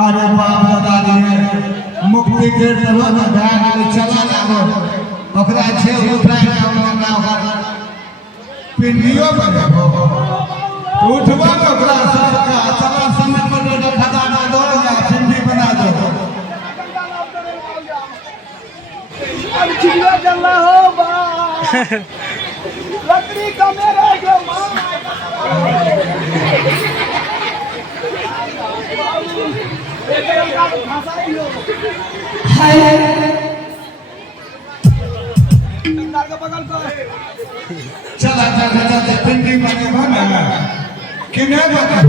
अरे बाप बता दिए मुक्ति के चलो ना बैग चला जाओ ओकरा छे उठाए ना ओकरा पिंडियो पर उठवा तो ओकरा सबका चला समय पर खदा ना दो या पिंडी बना दो अब चिड़िया जल्ला हो बा लकड़ी का मेरा जो मां चला चला पिंडी बने बना किने बना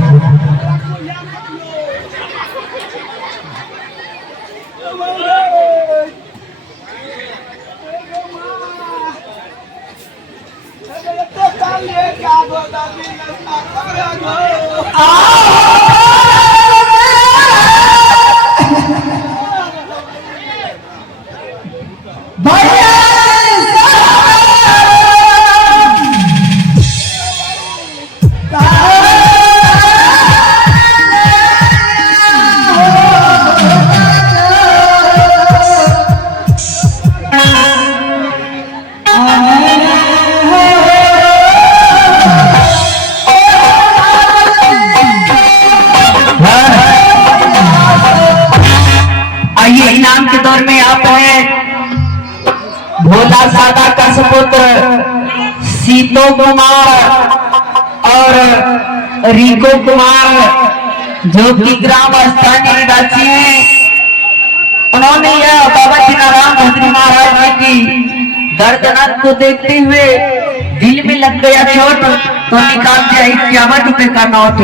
दादी नस्ता आइए इनाम के दौर में आप हैं भोला सादा का सपुत्र सीतो कुमार और रिको कुमार जो कि ग्राम स्थानीय निवासी हैं। उन्होंने यह बाबा राम भद्री महाराज जी की गर्दन को देखते हुए दिल में लग गया चोट तो निकाल दिया 51 रुपए का नोट।